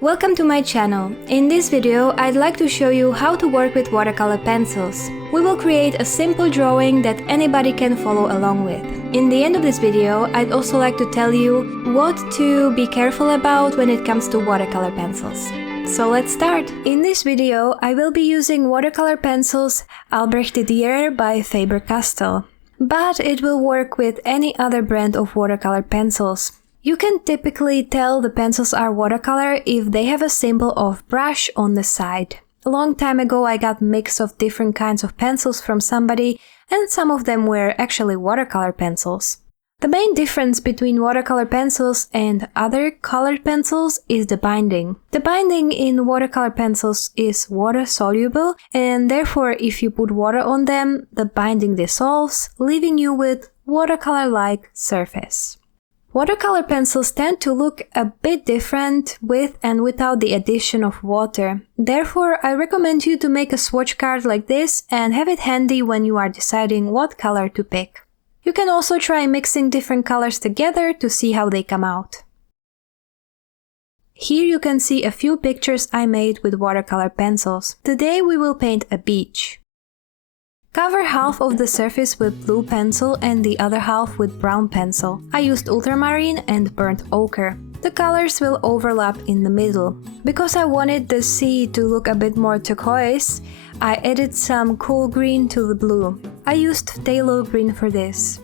Welcome to my channel. In this video, I'd like to show you how to work with watercolor pencils. We will create a simple drawing that anybody can follow along with. In the end of this video, I'd also like to tell you what to be careful about when it comes to watercolor pencils. So let's start! In this video, I will be using watercolor pencils Albrecht Dürer by Faber-Castell. But it will work with any other brand of watercolor pencils. You can typically tell the pencils are watercolor if they have a symbol of brush on the side. A long time ago I got a mix of different kinds of pencils from somebody, and some of them were actually watercolor pencils. The main difference between watercolor pencils and other colored pencils is the binding. The binding in watercolor pencils is water soluble, and therefore if you put water on them, the binding dissolves, leaving you with watercolor-like surface. Watercolor pencils tend to look a bit different with and without the addition of water. Therefore, I recommend you to make a swatch card like this and have it handy when you are deciding what color to pick. You can also try mixing different colors together to see how they come out. Here you can see a few pictures I made with watercolor pencils. Today we will paint a beach. Cover half of the surface with blue pencil and the other half with brown pencil. I used ultramarine and burnt ochre. The colors will overlap in the middle. Because I wanted the sea to look a bit more turquoise, I added some cool green to the blue. I used phthalo green for this.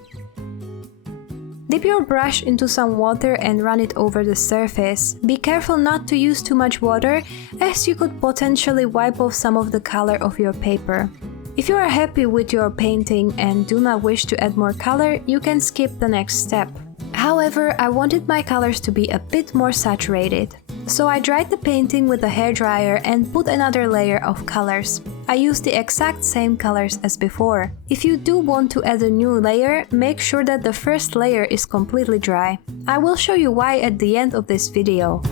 Dip your brush into some water and run it over the surface. Be careful not to use too much water, as you could potentially wipe off some of the color of your paper. If you are happy with your painting and do not wish to add more color, you can skip the next step. However, I wanted my colors to be a bit more saturated. So I dried the painting with a hairdryer and put another layer of colors. I used the exact same colors as before. If you do want to add a new layer, make sure that the first layer is completely dry. I will show you why at the end of this video.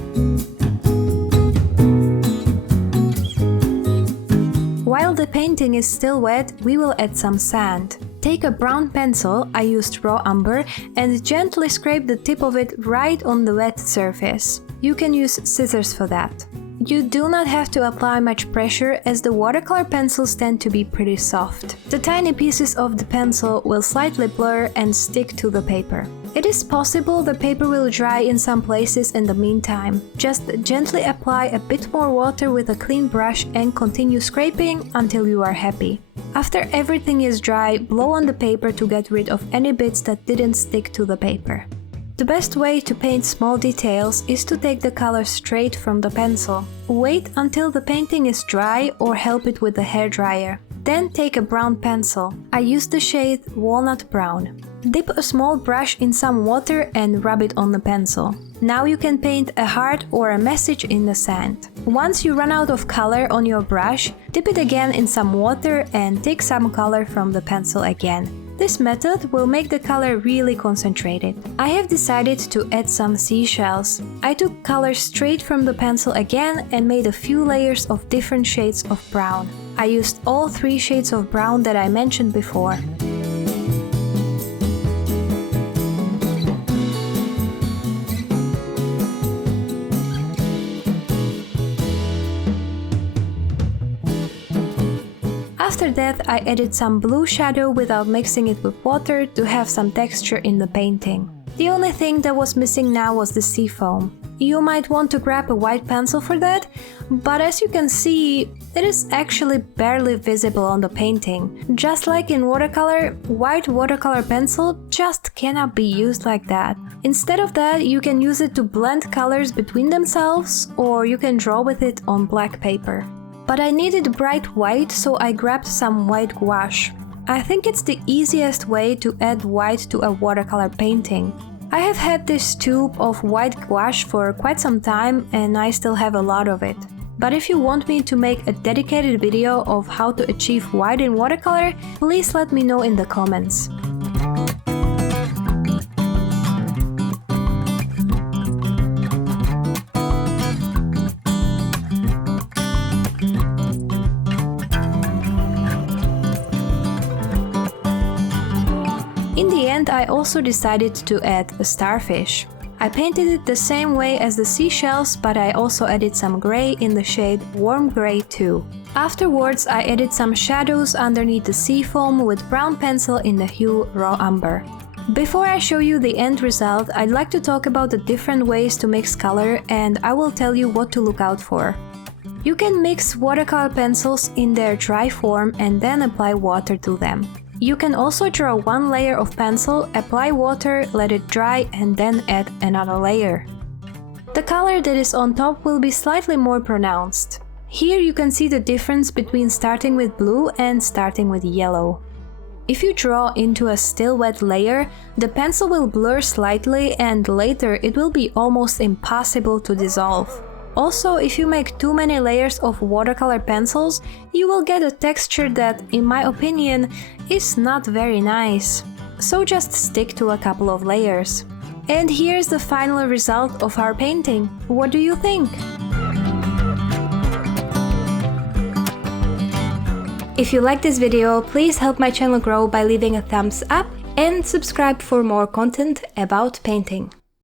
While the painting is still wet, we will add some sand. Take a brown pencil, I used raw umber, and gently scrape the tip of it right on the wet surface. You can use scissors for that. You do not have to apply much pressure, as the watercolor pencils tend to be pretty soft. The tiny pieces of the pencil will slightly blur and stick to the paper. It is possible the paper will dry in some places in the meantime. Just gently apply a bit more water with a clean brush and continue scraping until you are happy. After everything is dry, blow on the paper to get rid of any bits that didn't stick to the paper. The best way to paint small details is to take the color straight from the pencil. Wait until the painting is dry or help it with the hairdryer. Then take a brown pencil. I used the shade Walnut Brown. Dip a small brush in some water and rub it on the pencil. Now you can paint a heart or a message in the sand. Once you run out of color on your brush, dip it again in some water and take some color from the pencil again. This method will make the color really concentrated. I have decided to add some seashells. I took color straight from the pencil again and made a few layers of different shades of brown. I used all 3 shades of brown that I mentioned before. After that, I added some blue shadow without mixing it with water to have some texture in the painting. The only thing that was missing now was the sea foam. You might want to grab a white pencil for that, but as you can see, it is actually barely visible on the painting. Just like in watercolor, white watercolor pencil just cannot be used like that. Instead of that, you can use it to blend colors between themselves, or you can draw with it on black paper. But I needed bright white, so I grabbed some white gouache. I think it's the easiest way to add white to a watercolor painting. I have had this tube of white gouache for quite some time and I still have a lot of it. But if you want me to make a dedicated video of how to achieve white in watercolor, please let me know in the comments. In the end, I also decided to add a starfish. I painted it the same way as the seashells, but I also added some gray in the shade Warm Gray too. Afterwards, I added some shadows underneath the sea foam with brown pencil in the hue Raw Umber. Before I show you the end result, I'd like to talk about the different ways to mix color, and I will tell you what to look out for. You can mix watercolor pencils in their dry form and then apply water to them. You can also draw one layer of pencil, apply water, let it dry, and then add another layer. The color that is on top will be slightly more pronounced. Here you can see the difference between starting with blue and starting with yellow. If you draw into a still wet layer, the pencil will blur slightly and later it will be almost impossible to dissolve. Also, if you make too many layers of watercolor pencils, you will get a texture that, in my opinion, is not very nice. So just stick to a couple of layers. And here's the final result of our painting. What do you think? If you like this video, please help my channel grow by leaving a thumbs up and subscribe for more content about painting.